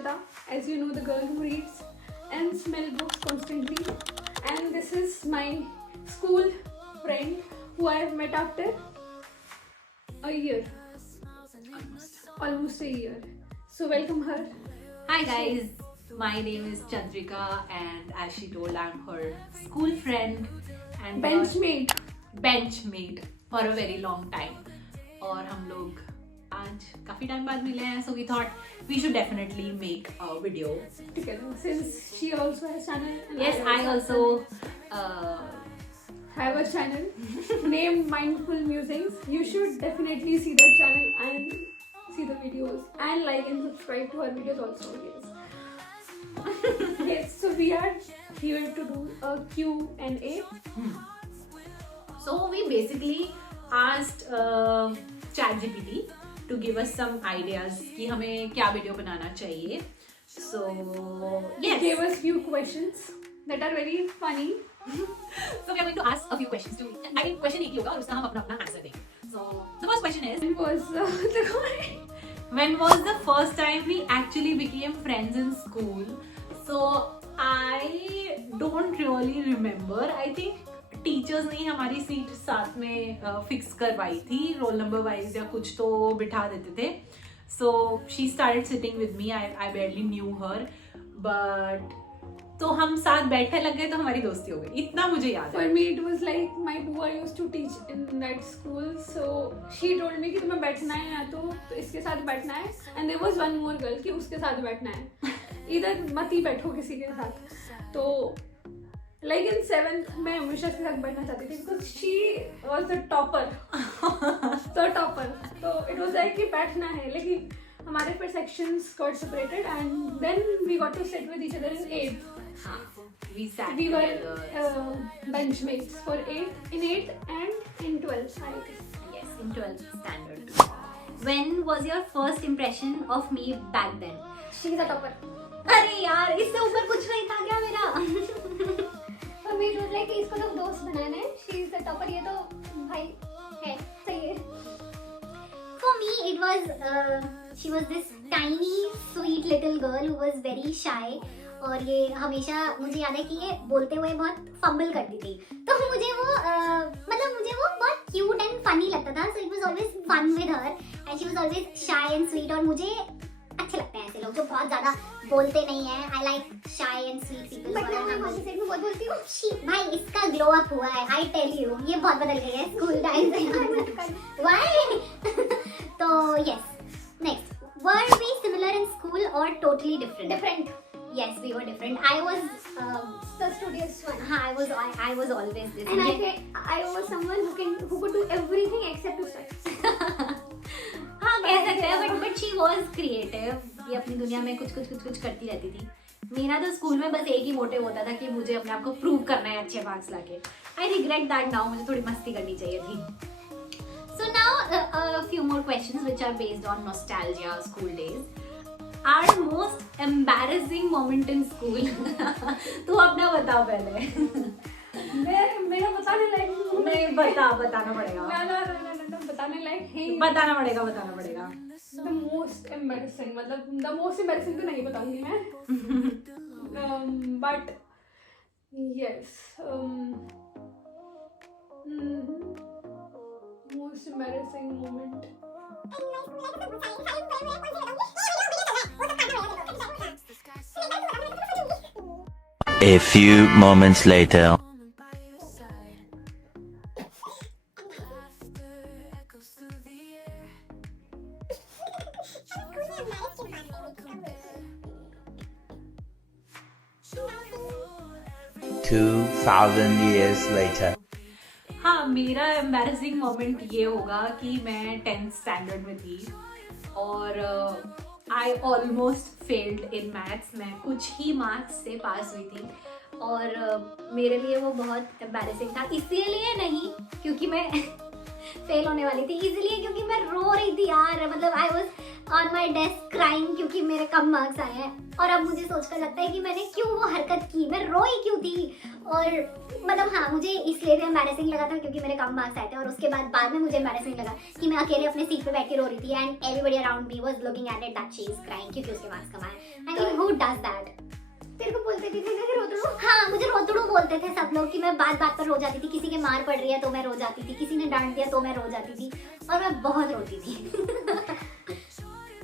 Darshita, as you know, the girl who reads and smell books constantly. And this is my school friend who I have met after a year, almost a year. So welcome her. Hi guys, my name is Chandrika and as she told, I'm her school friend and Benchmate. benchmate for a very long time. और हम लोग आज काफी time बाद मिले हैं, so we thought we should definitely make a video Together, since she also has channel. And Yes, I also have a channel named Mindful Musings. You should definitely see that channel and see the videos and like and subscribe to her videos also. Yes. Yes. So we are here to do a Q&A. So we basically asked ChatGPT to give us some ideas कि हमें क्या video बनाना चाहिए. So yes, He gave us few questions that are very funny. so we are going to ask a few questions to. I think question एक ही होगा और उसका हम अपना अपना आंसर देंगे. So the first question is, And was the when was the first time we actually became friends in school? So I don't really remember. I think teachers ने हमारी सीट साथ में फिक्स करवाई थी, रोल नंबर वाइज या कुछ तो बिठा देते थे. So she started sitting with me. I बेयरली new her but तो हम साथ बैठने लग गए तो हमारी दोस्ती हो गई. इतना मुझे याद For है. me it was like my bua used to teach in that school, so she told me कि तुम्हें बैठना है या तो इसके साथ बैठना है, and there was one more girl कि उसके साथ बैठना है. इधर मत ही बैठो किसी के साथ. तो like in 7th मैं हमेशा इसके साथ बैठना चाहती थी because she was the topper. The topper. तो it was like कि बैठना है, लेकिन हमारे पर sections got separated and then we got to sit with each other in 8th. We sat We were together. benchmates for 8th, in 8th and in 12th, I guess. Yes, in 12th standard. When was your first impression of me back then? She is a topper. अरे यार, इससे ऊपर कुछ नहीं था क्या मेरा? For me it was like कि इसको तो दोस्त बनाना है. She is the topper. ये तो भाई है, सही है. For me, it was she was this tiny, sweet little girl who was very shy. और ये हमेशा मुझे याद है कि ये बोलते हुए बहुत फंबल करती थी. तो मुझे वो मतलब मुझे वो बहुत क्यूट एंड फनी लगता था. So it was always fun with her and she was always shy and sweet. और मुझे अच्छे लगते हैं ऐसे लोग जो बहुत ज्यादा बोलते नहीं हैं. I like shy and sweet people. But now मैं हमारी साइड में बहुत बोलती हूँ. भाई इसका ग्लो अप हुआ है. I tell you, ये बहुत बदल गई है स्कूल टाइम से. Why? तो yes. Next, were we similar in school or totally different? Different. Yes, we were different. I was The studious one. हाँ, I was always this. And I was someone who could do everything except to study. हाँ कह सकते हैं, but she was creative. ये अपनी दुनिया में कुछ करती रहती थी. मेरा तो स्कूल में बस एक ही मोटिव होता था कि मुझे अपने आप को प्रूव करना है अच्छे मार्क्स लाके. I regret that now. मुझे थोड़ी मस्ती करनी चाहिए थी. So now a few more questions which are based on nostalgia, school days. Our most embarrassing moment in school. तू अपना बता पहले. मेरा बताने लायक नहीं बताना पड़ेगा. ना बताने लायक है. बताना पड़ेगा. The most embarrassing, मतलब the most embarrassing तो नहीं बताऊंगी मैं. But yes, most embarrassing moment. A few moments later. $2,000 years later. हाँ, मेरा एम्बैरेसिंग मोमेंट ये होगा कि मैं 10th स्टैंडर्ड में थी और I almost failed in maths. मैं कुछ ही मार्क्स से पास हुई थी और मेरे लिए वो बहुत एम्बैरेसिंग था. इसीलिए नहीं क्योंकि मैं फेल होने वाली थी, इसलिए क्योंकि मैं रो रही थी यार. मतलब I was on my desk crying क्योंकि मेरे कम मार्क्स आए हैं. और अब मुझे सोचकर लगता है कि मैंने क्यों वो हरकत की, मैं रोई क्यों थी. और मतलब हाँ, मुझे इसलिए भी एम्बैरेसिंग लगा था क्योंकि मेरे कम मार्क्स आए थे. और उसके बाद में मुझे एम्बैरेसिंग लगा कि मैं अकेले अपने सीट पे बैठ के रो रही थी and everybody around me was looking at it that she is crying क्योंकि उसके मार्क्स कम आए. does that. तेरे को बोलते भी थे ना कि रोतड़ू? हाँ, मुझे रोतड़ू बोलते थे सब लोग कि मैं बात बात पर रो जाती थी, किसी के मार पड़ रही है तो मैं रो जाती थी, किसी ने डांट दिया तो मैं रो जाती थी, और मैं बहुत रोती थी.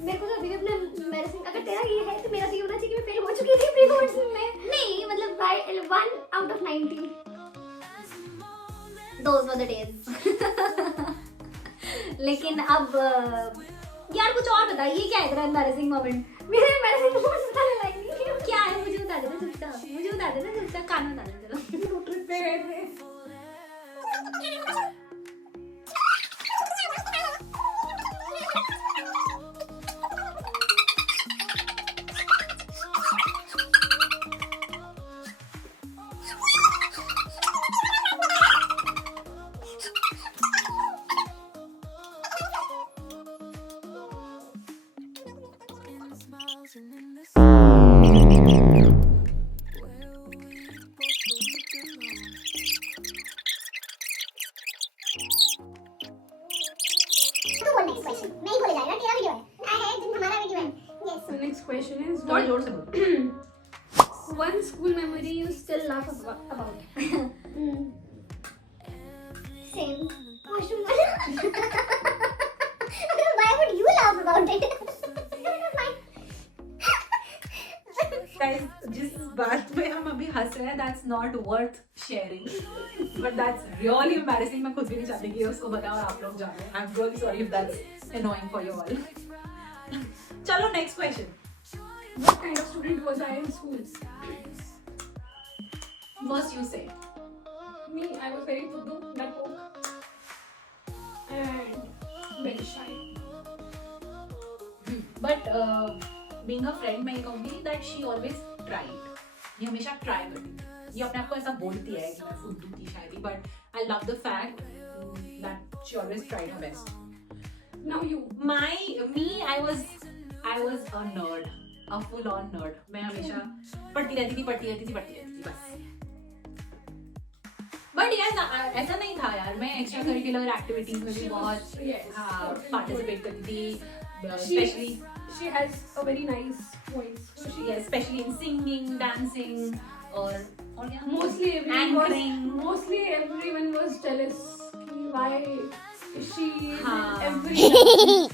मेरे को तो अभी भी अपना मेडिसिन, अगर तेरा ये है तो मेरा भी होना चाहिए कि मैं फेल हो चुकी थी प्री बोर्ड्स में. नहीं मतलब By 1 out of 90. those were the days. लेकिन अब यार कुछ और बता, ये क्या है तेरा एम्बैरेसिंग मोमेंट? मेरे मेडिसिन मोमेंट बताने लायक नहीं है. क्या है मुझे बता देना चुपचाप, मुझे बता देना चुपचाप, कान में बता देना चलो. रोड ट्रिप पे गए थे. So next question is, थोड़ा जोर से बोल. one school memory you still laugh about? Same. Washroom. Why would you laugh about it? Guys, जिस बात पे हम अभी हंस रहे हैं, that's not worth sharing. But that's really embarrassing. मैं खुद भी नहीं चाहती कि उसको बताओ और आप लोग जानो. I'm really sorry if that's annoying for you all. चलो next question. What kind of student was I in schools? First you say. Me, I was very tudu, dark, and very shy. But being a friend, मैं ये कहूँगी that she always tried. ये हमेशा try करती थी. ये अपने आप को ऐसा बोलती है कि मैं फुद्दू थी शायद, but I love the fact that she always tried her best. Now you. I was a nerd, a full on nerd. मैं हमेशा पढ़ती रहती थी बस. But yes, ऐसा नहीं था यार, मैं एक्स्ट्रा करिकुलर एक्टिविटीज में भी बहुत पार्टिसिपेट करती थी, especially She has a very nice voice. So she especially in singing, dancing, और क्या? mostly Anchoring. everyone was jealous. Why is she in हाँ. every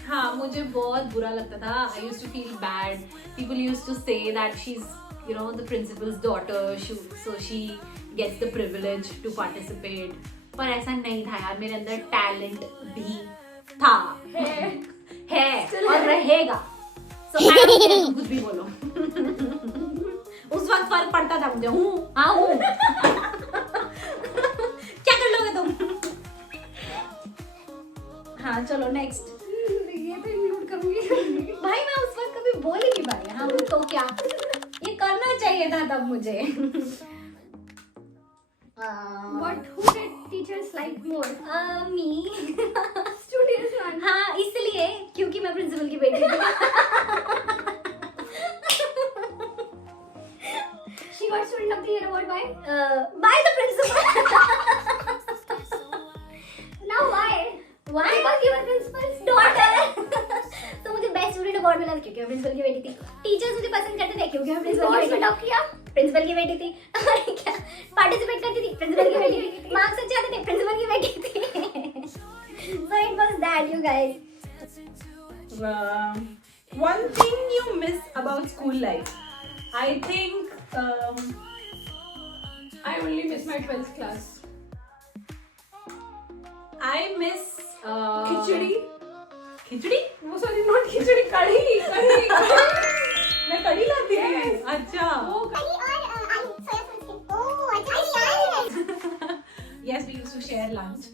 हाँ, मुझे बहुत बुरा लगता था. I used to feel bad. People used to say that she's, you know, the principal's daughter, so she gets the privilege to participate. पर ऐसा नहीं था यार, मेरे अंदर टैलेंट भी था, है और रहेगा. So I don't care, तुम कुछ भी बोलो. उस वक्त फर्क पड़ता था मुझे. हूँ. क्या कर लोगे तुम? हाँ चलो नेक्स्ट. ये तो include करूँगी. भाई मैं उस वक्त कभी बोल ही नहीं पाई. हाँ तो क्या, ये करना चाहिए था तब मुझे. Who did teachers like more? Me. Students one. हाँ इसलिए क्योंकि मैं प्रिंसिपल की बेटी थी. She got student of the year award by? By the principal. Now why? Why? Because you were principal's daughter. तो मुझे बेस्ट स्टूडेंट अवार्ड मिला क्योंकि मैं प्रिंसिपल की बेटी थी. टीचर्स मुझे पसंद करते थे क्योंकि मैं प्रिंसिपल की बेटी टॉप किया. प्रिंसिपल की बेटी थी. और क्या पार्टिसिपेट करती थी, प्रिंसिपल की बेटी थी. मार्क्स अच्छे आते थे, प्रिंसिपल की बेटी थी. So it was that, you guys. One thing you miss about school life, I think I only miss my 12th class. I miss खिचड़ी. खिचड़ी? वो sorry not खिचड़ी, कढ़ी. मैं कढ़ी लाती थी. अच्छा. वो Yes, we used to share lunch.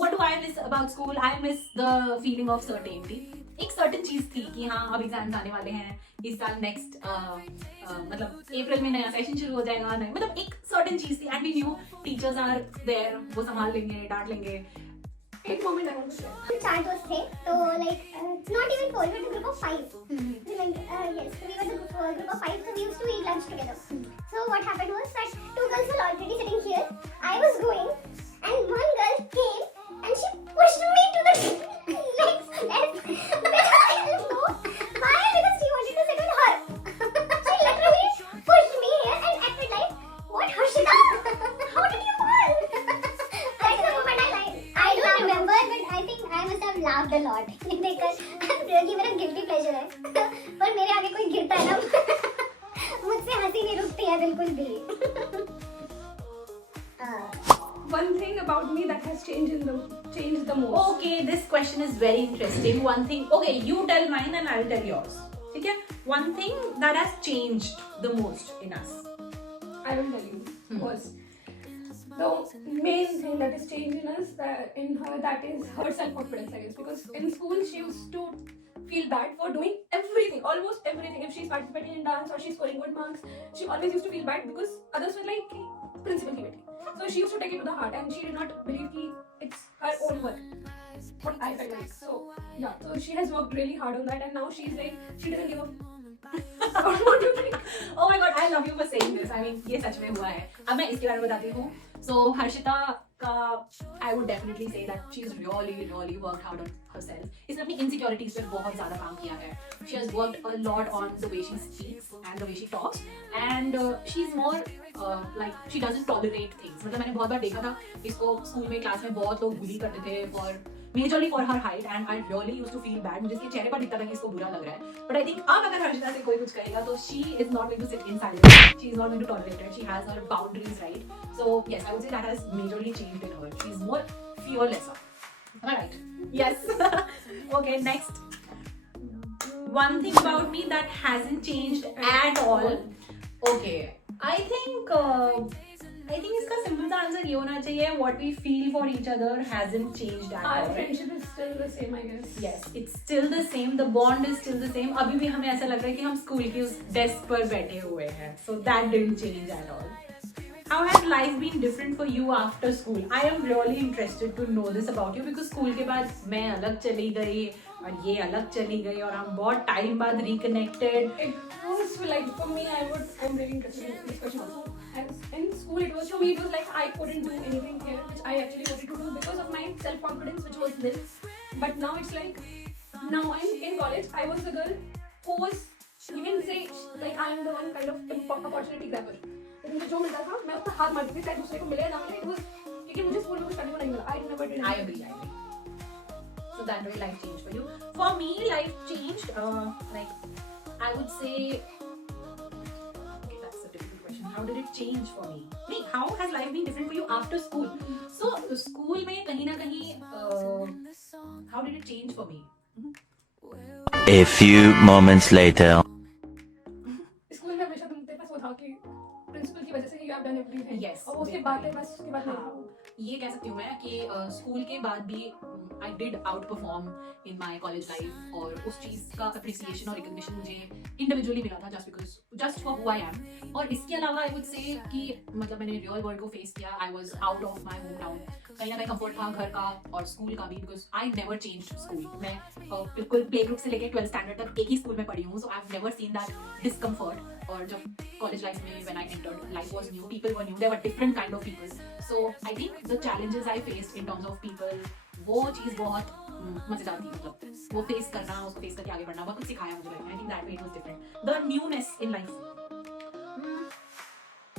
What do I miss about school? I miss the feeling of certainty. एक certain चीज थी कि हाँ अब एग्जाम्स आने वाले हैं इस साल, नेक्स्ट मतलब अप्रैल में नया सेशन शुरू हो जाएगा, नहीं मतलब एक सर्टेन चीज थी. And we new teachers are there, वो संभाल लेंगे, डांट लेंगे. एक moment I want to share. 4 दोस्त थे तो like not even 4, we were the group of 5. Remember, yes, we were the group of 5, so we used to eat lunch together. So what happened was that 2 girls were already sitting here. I was going and one girl came and she pushed me to the next left. I don't know why, because she wanted to sit with her. She literally है बिल्कुल भी. One thing about me that has changed the most. Okay, this question is very interesting. One thing, okay, you tell mine and I'll tell yours. ठीक है? One thing that has changed the most in us. I will tell you first. The main thing that has changed in us, in her, that is her self-confidence, I guess. Because in school she used to feel bad for doing everything, almost everything. If she's participating in dance or she's scoring good marks, she always used to feel bad because others were like, principal ki beti. So she used to take it to the heart, and she did not believe that it's her own work. What I felt like. So yeah, so she has worked really hard on that, and now she's like, she doesn't give up. What do you think? Oh my god, I love you for saying this. I mean, ये सच में हुआ है. अब मैं इसके बारे में बताती हूँ. So हर्षिता का, I would definitely say that she's really worked hard on herself. इसने अपनी insecurities पे बहुत ज़्यादा काम किया है. She has worked a lot on the way she speaks and the way she talks, and she's more like she doesn't tolerate things. मतलब मैंने बहुत बार देखा था इसको स्कूल में क्लास में बहुत लोग bully करते थे for majorly for her height, and I really used to feel bad. मुझे इसके चेहरे पर दिखता था कि इसको बुरा लग रहा है. But I think अब अगर हर्षिता से कोई कुछ कहेगा तो she is not going to sit in silence. She is not going to tolerate it. She has her boundaries, right? So yes, I would say that has majorly changed in her. She's more fearless. Am I right? Yes. Okay, next. One thing about me that hasn't changed at all. Okay, I think इसका simple सा answer ये होना चाहिए, what we feel for each other hasn't changed at all. Our friendship is still the same, I guess. Yes, it's still the same. The bond is still the same. अभी भी हमें ऐसा लग रहा है कि हम स्कूल की उस डेस्क पर बैठे हुए हैं. So that didn't change at all. How has life been different for you after school? I am really interested to know this about you because school के बाद मैं अलग चली गई और ये अलग चली गई और हम बहुत टाइम बाद reconnected. It was like, for me, I'm really interested in this question also. As in school, it was, for me, it was like I couldn't do anything here, which I actually wanted to do because of my self-confidence, which was nil. But now it's like, now I'm in college. I was the girl who was, you can say, like I am the one kind of opportunity grabber. लेकिन मुझे जो मिलता था मैं उसका हाथ मारती थी, चाहे दूसरे को मिले या ना मिले. It was क्योंकि मुझे स्कूल में कुछ करने को नहीं मिला. I never did. I agree. So that way life changed for you. For me, life changed. Like I would say. Okay, that's a difficult question. How did it change for me? नहीं, how has life been different for you after school? So school में कहीं ना कहीं how did it change for me? A few moments later. School में हमेशा तुम तेरे पास वो था कि प्रिंसिपल की वजह से you have done everything. Yes. और उसके बाद है बस उसके बाद नहीं. ये कह सकती हूँ मैं कि स्कूल के बाद भी I did out perform in my college life और उस चीज़ का अप्रिसिएशन और रिकग्निशन मुझे इंडिविजुअली मिला था just for who I am. और इसके अलावा आई वुड से कि मतलब मैंने रियल वर्ल्ड को फेस किया. I was out of my home town. कहीं ना कहीं कंफर्ट था घर का और स्कूल का भी because I never change school. मैं बिल्कुल प्ले ग्रुप से लेकर 12th स्टैंडर्ड तक एक ही स्कूल में पढ़ी हूँ. So I have never seen that discomfort. और जब कॉलेज लाइफ में when I entered life was new, people were new, there were different kind of people. So I think the challenges I faced in terms of people, वो चीज़ बहुत मजेदार थी. मतलब वो फेस करना, उसको फेस करके आगे बढ़ना बहुत कुछ सिखाया मुझे. I think that way it was different. The newness in life.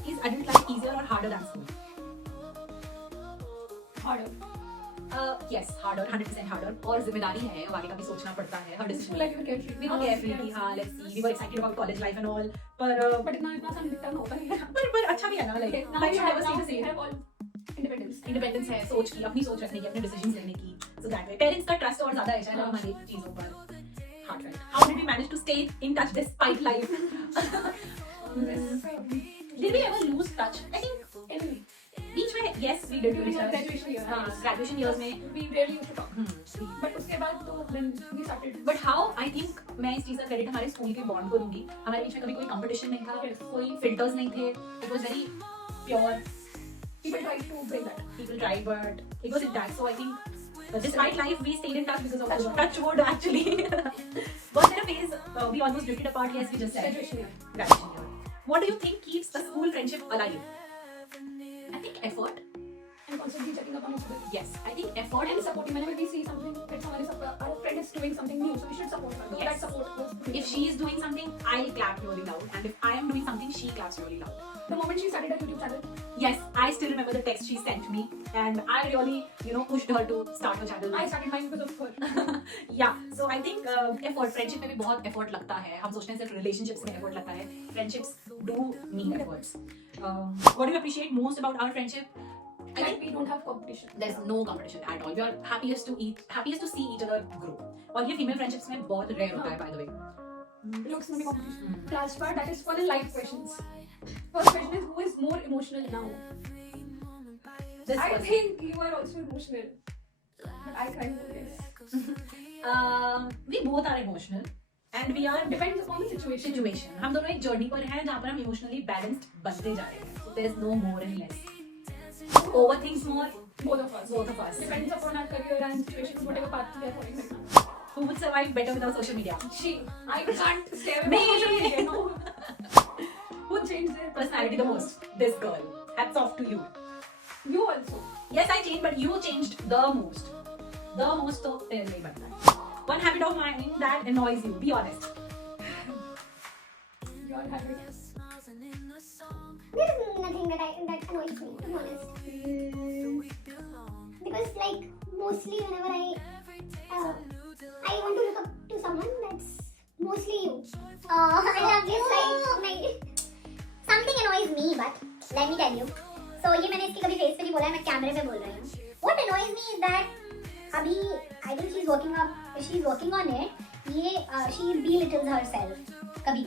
Is adult life easier और harder than school? Harder. Yes, harder, 100% harder. और जिम्मेदारी है, आगे का भी सोचना पड़ता है. हर decision Like we were carefree. we were carefree कि हाँ let's see, we were excited about college life and all. पर But इतना आसान दिखता ना होता नहीं है. पर अच्छा भी है ना, like Now life we should never have stay the same. all independence. Independence है, सोच की, अपनी सोच रखने की, अपने डिसीजंस लेने की. So that way पेरेंट्स का ट्रस्ट और ज्यादा है शायद हमारी चीजों पर. Hard right. How did we manage to stay in touch despite life? Did we ever lose touch? I think In बीच में yes we did during lose our touch. graduation year. हाँ, graduation years में. We rarely used to talk. But उसके बाद तो then we started. But how I think मैं इस चीज का क्रेडिट हमारे स्कूल के बॉन्ड को दूंगी. हमारे बीच में कभी कोई कंपटीशन नहीं था, कोई फिल्टर्स नहीं थे. It was very pure. People tried to bring that. People tried, but it was intact. So I think despite life we stayed in touch because of touch wood actually. Was there a phase we almost drifted apart? Yes, we just said Graduation year. graduation year. What do you think keeps the school friendship alive? I think effort. And constantly checking up on each other. Yes, I think effort And supporting whenever we see something that our friend is doing something new, so we should support her. So Yes. that support was good. if she is doing something, I'll clap really loud, and if I am doing something, she claps really loud. The moment she started a YouTube channel, Yes, I still remember the text she sent me, and I really, pushed her to start her channel. I started mine because of her. Yeah, so I think effort, friendship में भी बहुत effort लगता है. हम सोचते हैं सिर्फ relationships में effort लगता है. Friendships do need efforts. What do you appreciate most about our friendship? I Like think we don't have competition. there's no competition at all. We are happiest to see each other grow. और ये female friendships में बहुत rare होता है, by the way. Looks में भी competition. Last part, that is for the life questions. First question is, who is more emotional now? This I person. think you are also emotional, but I can't do this. We both are emotional, and we are Depends upon the situation. situation. हम दोनों एक journey पर हैं जहाँ पर हम emotionally balanced बनते जा रहे हैं. So there is no more and less. Overthinks more. Both of us. Both of us. Depends upon our career and situation, whatever path we are following right now. Who would survive better without social media? She. I can't stay with Me. social media. No. Who changed their Personality the most. This girl. Hats off to you. You also. Yes, I changed, but you changed the most. The most तो तेरे नहीं बनता है. One habit of mine that annoys you. Be honest. Your habit. There is nothing that annoys me, to be honest. Because like mostly whenever I want to look up to someone, that's mostly you. I love this like something annoys me, but let me tell you. So ये मैंने इसकी कभी face पे नहीं बोला है, मैं कैमरे पे बोल रही हूँ. What annoys me is that अभी I think she's working on it. ये she belittles herself कभी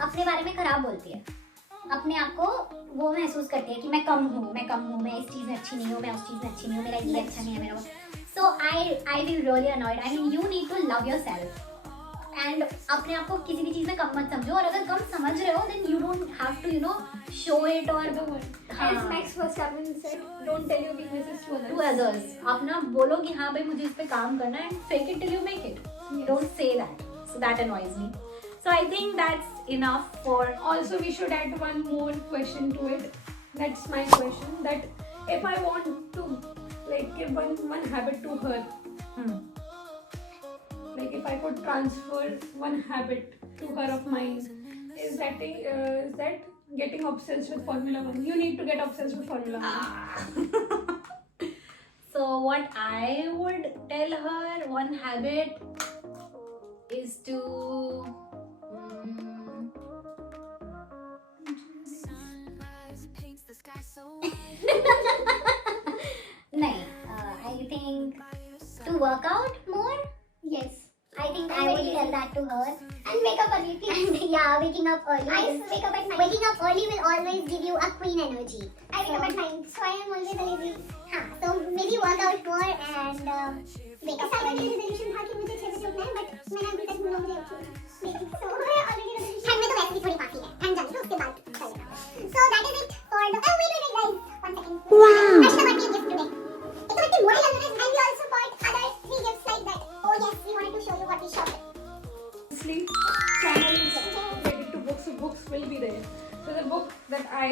अपने बारे में खराब बोलती है. अपने आप को वो महसूस करती है कि मैं कम हूँ, मैं इस चीज़ में अच्छी नहीं हूँ, मैं उस चीज़ में अच्छी नहीं हूँ, मेरा ये अच्छा नहीं है, मेरा. So I feel really annoyed. I mean, you need to love yourself. And अपने आप को किसी भी चीज़ में कम मत समझो, और अगर कम समझ रहे हो then you don't have to show it or As Max Verstappen said, don't tell your weaknesses to others. To others. आप ना बोलो कि हाँ भाई मुझे इस पे काम करना है, and fake it till you make it. Yes. Don't say that. So that annoys me. So I think that's enough for. Also, we should add one more question to it. That's my question. That if I want to like give one habit to her, like if I could transfer one habit to her of mine, is that getting obsessed with Formula 1. You need to get obsessed with Formula 1. So what I would tell her, one habit is to नहीं, I think to work out more. Yes, I think I would tell that to her. And wake up early, please. And yeah, waking up early. I wake up at 9. Waking up early will always give you a queen energy. I wake up at 9, so I am always a lazy. हाँ, so maybe work out more and wake up early. resolution था कि मुझे 6 बजे उठना है, but मैंने अभी तक 9 बजे उठी हूँ. So already resolution. ठंड में तो वैसे भी थोड़ी काफी है. ठंड जाने दो, उसके बाद चलेगा. So that is it for the. Oh wait, guys, 1 second. Wow. Ashna got me a gift today. It's a bit more than this, and we also bought other 3 gifts like that. Oh yes, we wanted to show you what we shopped. Honestly, channel is related to books, so books will be there. So the book that I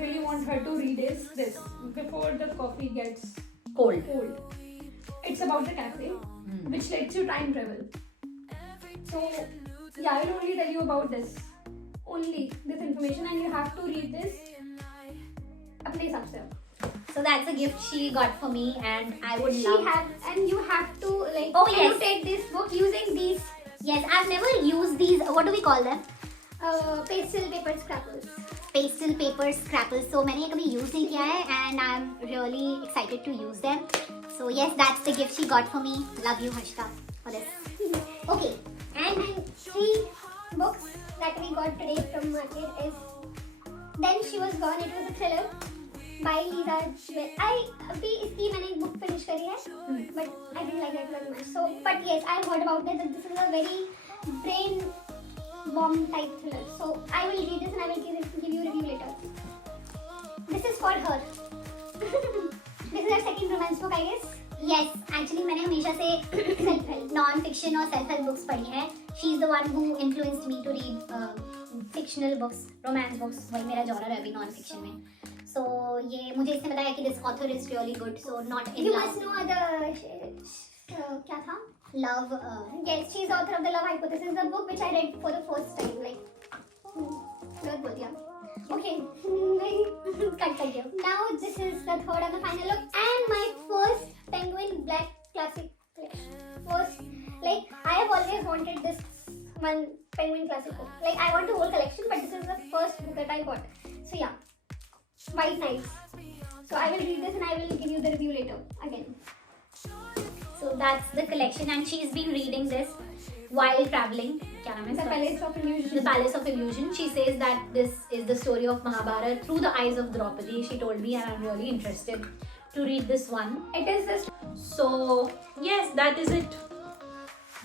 really want her to read is this, Before the Coffee Gets cold. It's about the cafe, which lets you time travel. So yeah, I will only tell you about this information, and you have to read this अपने हिसाब से. So that's a gift she got for me, and I would She love. and you have to like Oh, yes. annotate this book using these Yes, I've never used these. What do we call them? pastel paper scrapbles. Pastel paper scrapple. So मैंने ये कभी use नहीं किया है, and I'm really excited to use them. So yes, that's the gift she got for me. Love you, Harshita, for this. Okay, and 3 books that we got today from market is Then She Was Gone. It was a thriller by Lisa Jewell. अभी इसकी मैंने एक book finish करी है, but I didn't like that very much. So, but yes, I heard about it that this is a very brain bomb type thriller. So I will read this and I will give you a review later. This is for her. This is her second romance book, I guess. Yes, actually मैंने हमेशा से self-help, non-fiction और self-help books पढ़ी है. She's the one who influenced me to read fictional books, romance books. वही मेरा genre है अभी non-fiction में. So ये मुझे इसने बताया कि this author is really good. So not in You love. must know क्या था? Love. Yes, she is author of The Love Hypothesis, the book which I read for the first time. Like, गलत बोल दिया. Okay. Cut you. Now this is the third and the final look, and my first Penguin Black Classic collection. First, like I have always wanted this one Penguin Classic book. Like I want the whole collection, but this is the first book that I got. So yeah, White Knights. So I will read this and I will give you the review later again. So that's the collection, and she's been reading this while traveling. क्या नाम है The इसका? Palace of Illusion. The Palace of Illusion. She says that this is the story of Mahabharata through the eyes of Draupadi. She told me, and I'm really interested to read this one. It is this. So yes, that is it.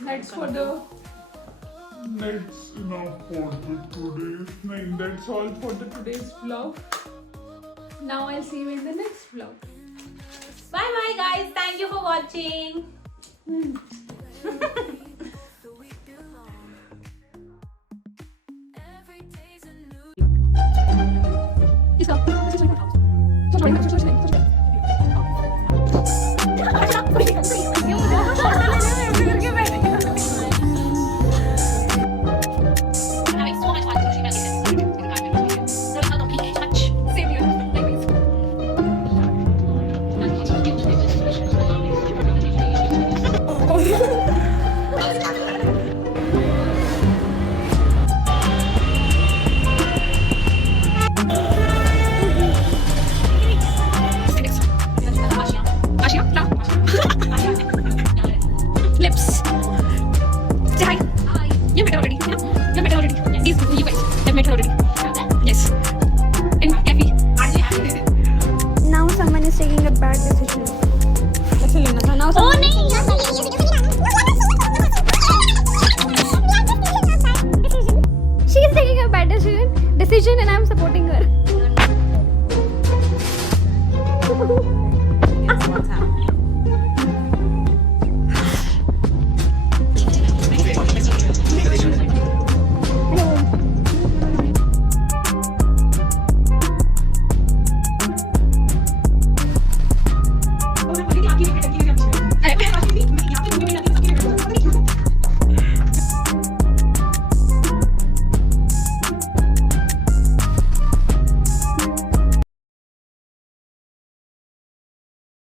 That's for the. That's enough for the today's night. That's all for the Today's vlog. Now I'll see you in the next vlog. Bye bye guys. Thank you for watching. Lips. Say hi. Hi. You met her already. Yeah? You met her already. Yes. These you guys have met her already. Yes. In cafe. Now someone is taking a bad decision. Now Oh नहीं यार. she is taking a bad decision and I'm supporting her.